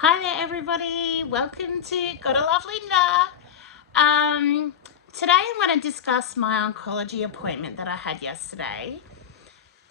Hi there everybody, welcome to Gotta Love Linda. Today I'm going to discuss my oncology appointment that I had yesterday.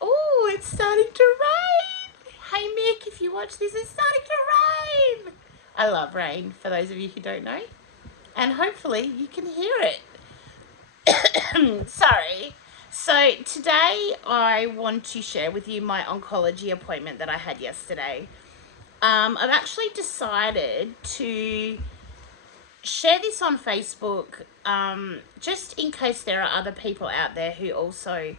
Oh, it's starting to rain. Hey Mick, if you watch this, it's starting to rain. I love rain, for those of you who don't know. And hopefully you can hear it. Sorry. So today I want to share with you my oncology appointment that I had yesterday. I've actually decided to share this on Facebook, just in case there are other people out there who also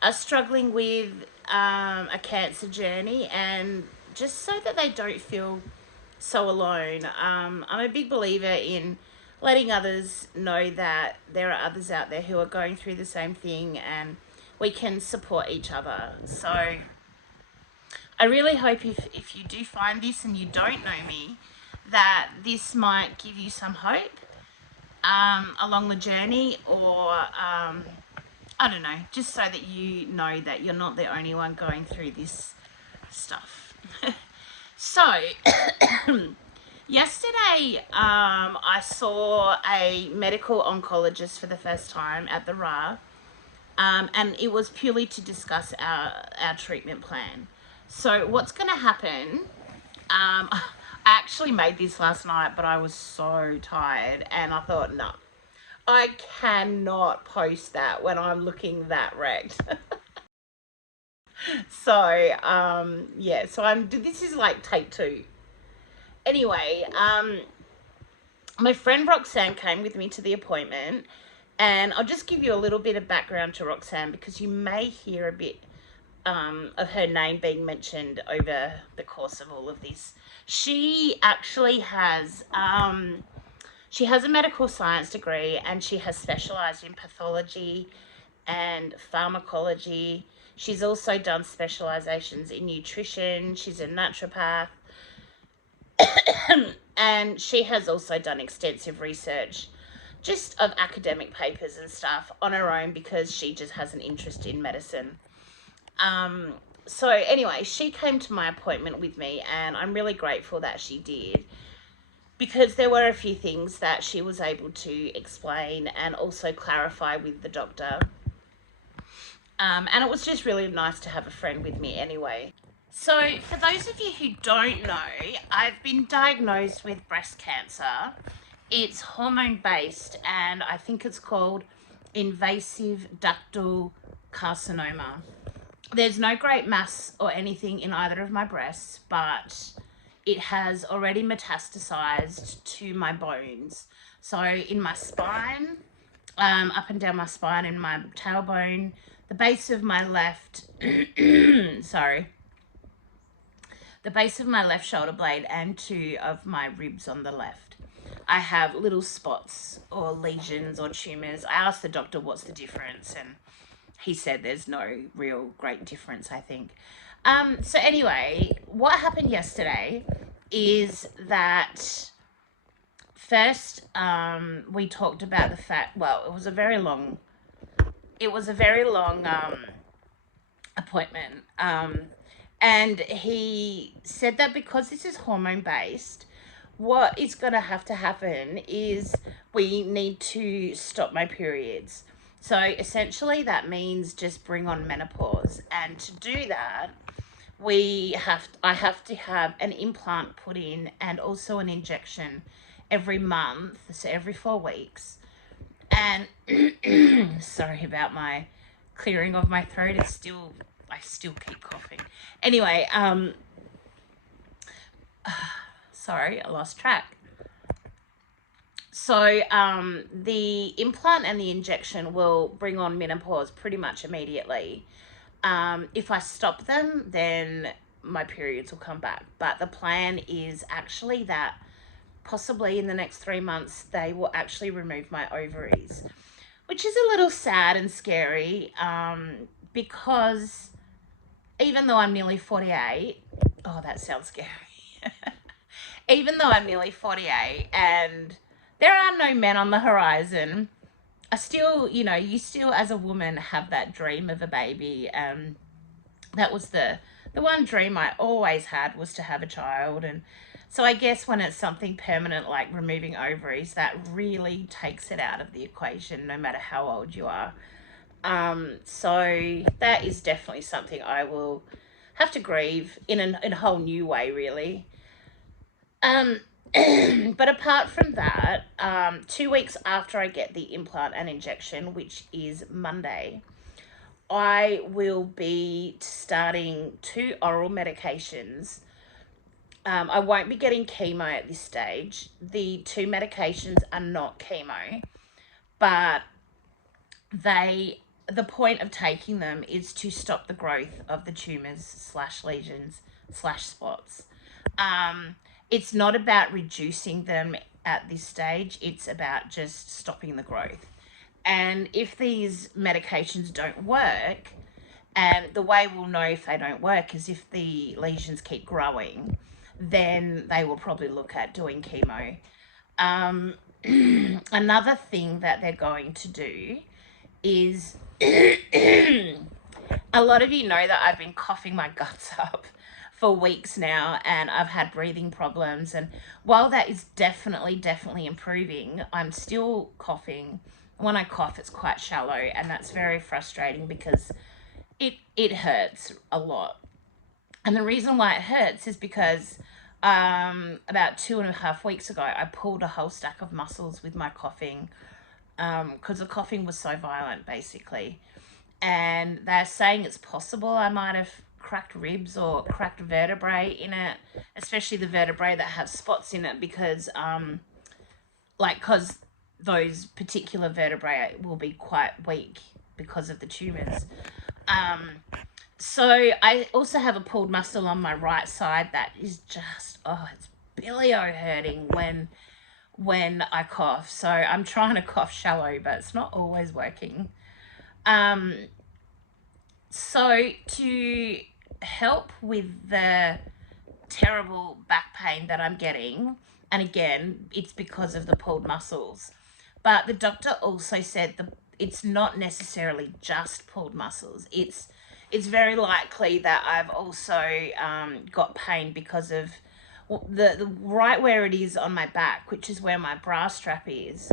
are struggling with a cancer journey, and just so that they don't feel so alone. I'm a big believer in letting others know that there are others out there who are going through the same thing and we can support each other. So I really hope if you do find this and you don't know me, that this might give you some hope along the journey, or I don't know, just so that you know that you're not the only one going through this stuff. So, yesterday I saw a medical oncologist for the first time at the RA, and it was purely to discuss our treatment plan. So what's going to happen, I actually made this last night, but I was so tired and I thought, no, I cannot post that when I'm looking that wrecked. So, yeah, so this is like take two. Anyway, my friend Roxanne came with me to the appointment, and I'll just give you a little bit of background to Roxanne because you may hear a bit of her name being mentioned over the course of all of this. She actually has she has a medical science degree, and she has specialized in pathology and pharmacology. She's also done specializations in nutrition. She's a naturopath. And she has also done extensive research, just of academic papers and stuff, on her own because she just has an interest in medicine. So anyway, she came to my appointment with me, and I'm really grateful that she did, because there were a few things that she was able to explain and also clarify with the doctor. And it was just really nice to have a friend with me anyway. So, for those of you who don't know, I've been diagnosed with breast cancer. It's hormone based, and I think it's called invasive ductal carcinoma. There's no great mass or anything in either of my breasts, but it has already metastasized to my bones. So, in my spine, up and down my spine, and my tailbone, the base of my left, sorry, the base of my left shoulder blade, and two of my ribs on the left. I have little spots or lesions or tumors. I asked the doctor what's the difference, and he said there's no real great difference, I think. So anyway, what happened yesterday is that first we talked about the fact, well, it was a very long appointment. And he said that because this is hormone based, what is going to have to happen is we need to stop my periods. So essentially that means just bring on menopause. And to do that, I have to have an implant put in and also an injection every month, so every 4 weeks. And sorry about my clearing of my throat. I still keep coughing. Anyway, sorry, I lost track. So the implant and the injection will bring on menopause pretty much immediately. If I stop them, then my periods will come back. But the plan is actually that possibly in the next 3 months, they will actually remove my ovaries, which is a little sad and scary, because even though I'm nearly 48, oh, that sounds scary. Even though I'm nearly 48 and there are no men on the horizon, I still, you still as a woman have that dream of a baby. That was the one dream I always had, was to have a child. And So I guess when it's something permanent like removing ovaries, that really takes it out of the equation, no matter how old you are. So that is definitely something I will have to grieve in a whole new way, really. Um, but apart from that, 2 weeks after I get the implant and injection, which is Monday, I will be starting 2 oral medications. I won't be getting chemo at this stage. The 2 medications are not chemo, but they the point of taking them is to stop the growth of the tumors slash lesions slash spots. Um, it's not about reducing them at this stage. It's about just stopping the growth. And if these medications don't work, and the way we'll know if they don't work is if the lesions keep growing, then they will probably look at doing chemo. Um, Another thing that they're going to do is a lot of you know that I've been coughing my guts up for weeks now, and I've had breathing problems. And while that is definitely improving, I'm still coughing. When I cough, it's quite shallow, and that's very frustrating because it hurts a lot. And the reason why it hurts is because about 2.5 weeks ago, I pulled a whole stack of muscles with my coughing because the coughing was so violent, basically. And they're saying it's possible I might have cracked ribs or cracked vertebrae in it, especially the vertebrae that have spots in it, because because those particular vertebrae will be quite weak because of the tumors. Um, so I also have a pulled muscle on my right side that is just, oh, it's bilio hurting when I cough. So I'm trying to cough shallow, but it's not always working. Um, so to help with the terrible back pain that I'm getting, and again, it's because of the pulled muscles. But the doctor also said it's not necessarily just pulled muscles. It's very likely that I've also got pain because of the right where it is on my back, which is where my bra strap is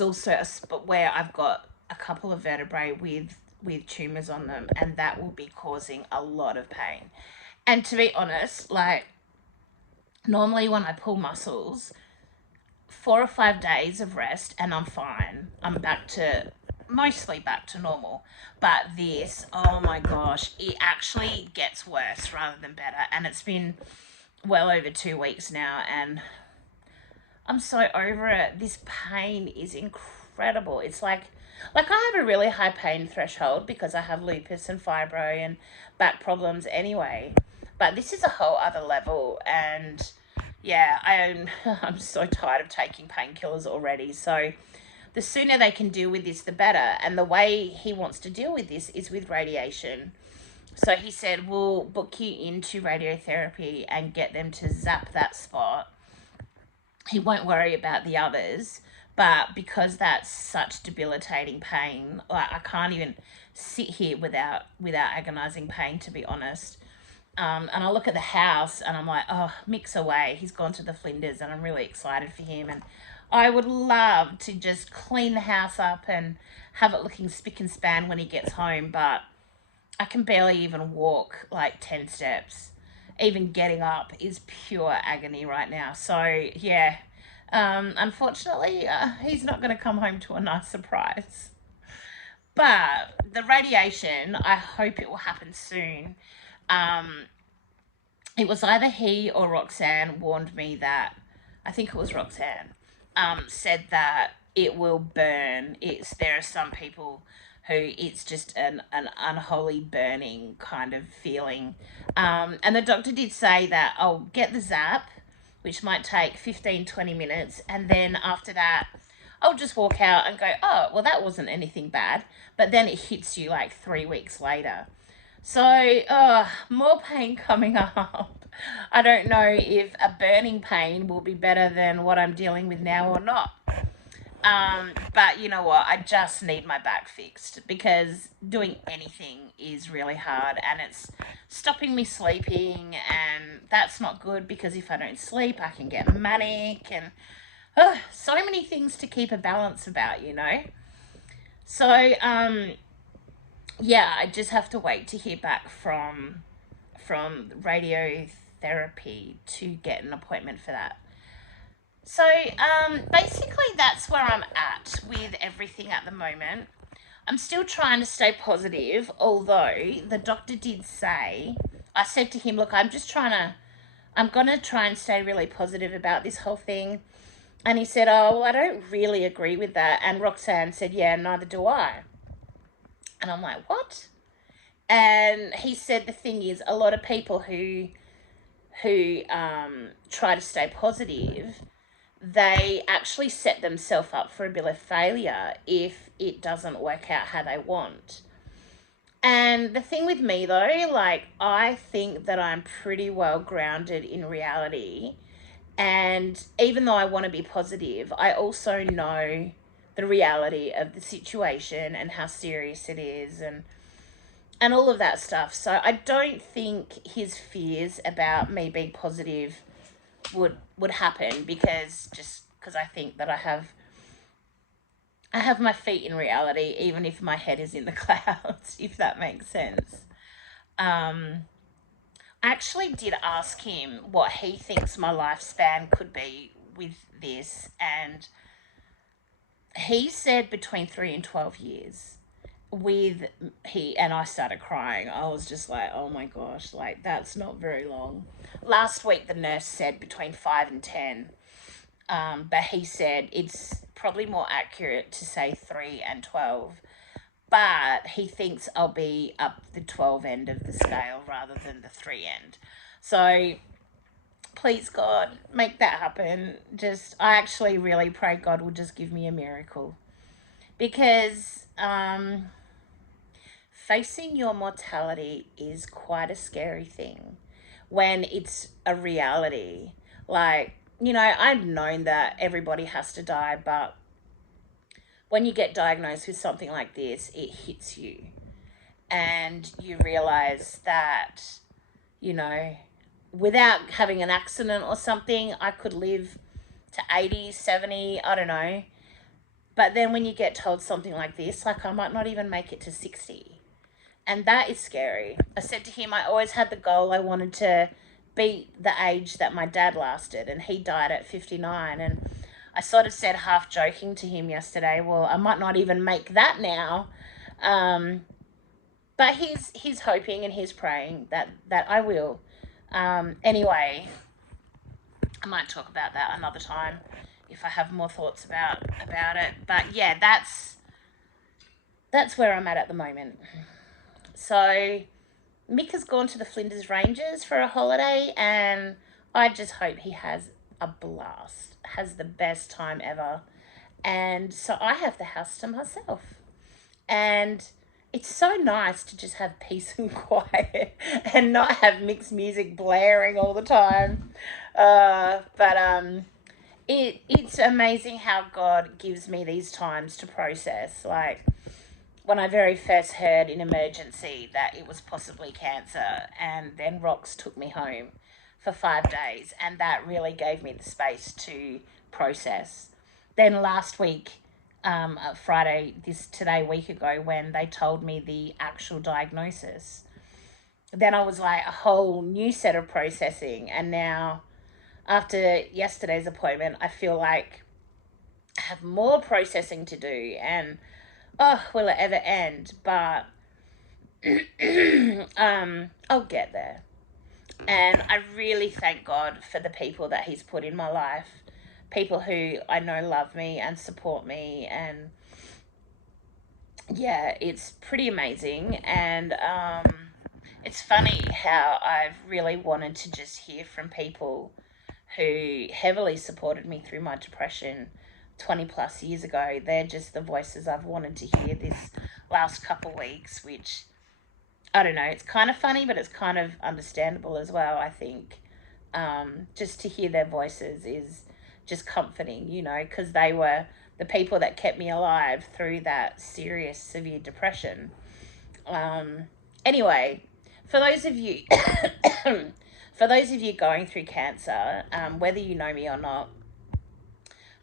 also a spot where I've got a couple of vertebrae with tumors on them, and that will be causing a lot of pain. And to be honest, like normally when I pull muscles, 4 or 5 days of rest and I'm fine. I'm mostly back to normal. But this, oh my gosh, it actually gets worse rather than better. And it's been well over 2 weeks now, and I'm so over it. This pain is incredible. It's like I have a really high pain threshold because I have lupus and fibro and back problems anyway. But this is a whole other level, and yeah, I'm so tired of taking painkillers already. So the sooner they can deal with this, the better. And the way he wants to deal with this is with radiation. So he said, we'll book you into radiotherapy and get them to zap that spot. He won't worry about the others, but because that's such debilitating pain, like I can't even sit here without agonizing pain, to be honest. And I look at the house and I'm like, oh, Mick's away. He's gone to the Flinders, and I'm really excited for him. And I would love to just clean the house up and have it looking spick and span when he gets home, but I can barely even walk like 10 steps. Even getting up is pure agony right now. So, yeah, unfortunately, he's not going to come home to a nice surprise. But the radiation, I hope it will happen soon. It was either he or Roxanne warned me that, I think it was Roxanne, said that it will burn. There are some people who it's just an unholy burning kind of feeling. And the doctor did say that I'll get the zap, which might take 15-20 minutes, and then after that I'll just walk out and go, oh, well, that wasn't anything bad. But then it hits you like 3 weeks later. So, more pain coming up. I don't know if a burning pain will be better than what I'm dealing with now or not. But you know what? I just need my back fixed because doing anything is really hard and it's stopping me sleeping, and that's not good because if I don't sleep, I can get manic and so many things to keep a balance about, you know? So, yeah, I just have to wait to hear back from radiotherapy to get an appointment for that. So, basically, that's where I'm at with everything at the moment. I'm still trying to stay positive, although the doctor did say, I said to him, look, I'm going to try and stay really positive about this whole thing. And he said, oh, well, I don't really agree with that. And Roxanne said, yeah, neither do I. And I'm like, what? And he said the thing is, a lot of people who try to stay positive, they actually set themselves up for a bit of failure if it doesn't work out how they want. And the thing with me though, like, I think that I'm pretty well grounded in reality. And even though I want to be positive, I also know the reality of the situation and how serious it is, and all of that stuff. So I don't think his fears about me being positive would happen, because I think that I have my feet in reality, even if my head is in the clouds, if that makes sense. Um, I actually did ask him what he thinks my lifespan could be with this, and he said between 3 and 12 years. With he and I started crying. I was just like, oh my gosh, like that's not very long. Last week the nurse said between 5 and 10, but he said it's probably more accurate to say 3 and 12. But he thinks I'll be up the 12 end of the scale rather than the 3 end. So please God, make that happen. Just I actually really pray God will just give me a miracle, because facing your mortality is quite a scary thing when it's a reality. Like, you know, I've known that everybody has to die, but when you get diagnosed with something like this, it hits you. And you realize that, you know, without having an accident or something, I could live to 80, 70, I don't know. But then when you get told something like this, like I might not even make it to 60. And that is scary. I said to him, I always had the goal, I wanted to beat the age that my dad lasted, and he died at 59. And I sort of said, half joking to him yesterday, well, I might not even make that now. But he's hoping and he's praying that I will. Anyway, I might talk about that another time if I have more thoughts about it. But yeah, that's where I'm at the moment. So Mick has gone to the Flinders Ranges for a holiday, and I just hope he has a blast, has the best time ever. And so I have the house to myself. And it's so nice to just have peace and quiet and not have mixed music blaring all the time. But it's amazing how God gives me these times to process. Like, when I very first heard in emergency that it was possibly cancer, and then Rox took me home for 5 days, and that really gave me the space to process. Then last week, Friday, a week ago, when they told me the actual diagnosis, then I was like a whole new set of processing. And now, after yesterday's appointment, I feel like I have more processing to do, and will it ever end? But I'll get there. And I really thank God for the people that He's put in my life, people who I know love me and support me, and yeah, it's pretty amazing. And it's funny how I've really wanted to just hear from people who heavily supported me through my depression 20 plus years ago. They're just the voices I've wanted to hear this last couple weeks, which, I don't know, it's kind of funny, but it's kind of understandable as well, I think. Just to hear their voices is just comforting, you know, because they were the people that kept me alive through that serious, severe depression. Anyway, for those of you, for those of you going through cancer, whether you know me or not,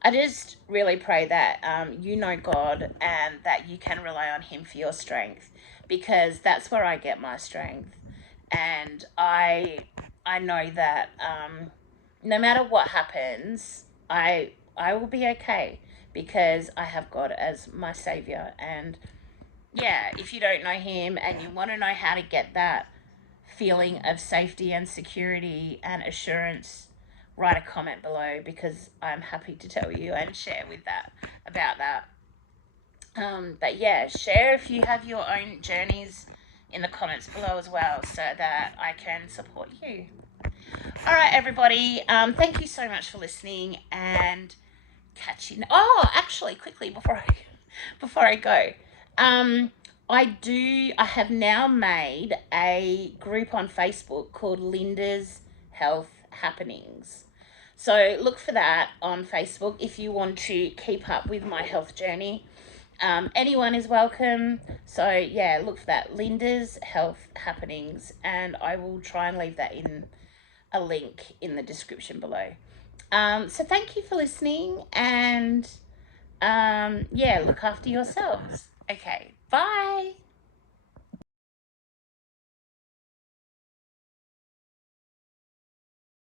I just really pray that you know God and that you can rely on Him for your strength, because that's where I get my strength. And I know that no matter what happens, I will be okay because I have God as my savior. And yeah, if you don't know Him and you want to know how to get that feeling of safety and security and assurance, write a comment below because I'm happy to tell you and share with that about that. But yeah, share if you have your own journeys in the comments below as well, so that I can support you. All right, everybody. Thank you so much for listening, and catch you. Oh, actually, quickly before I go, I have now made a group on Facebook called Linda's Health Happenings. So look for that on Facebook if you want to keep up with my health journey. Anyone is welcome. So yeah, look for that, Linda's Health Happenings, and I will try and leave that in a link in the description below. So thank you for listening, and yeah, look after yourselves. Okay, bye.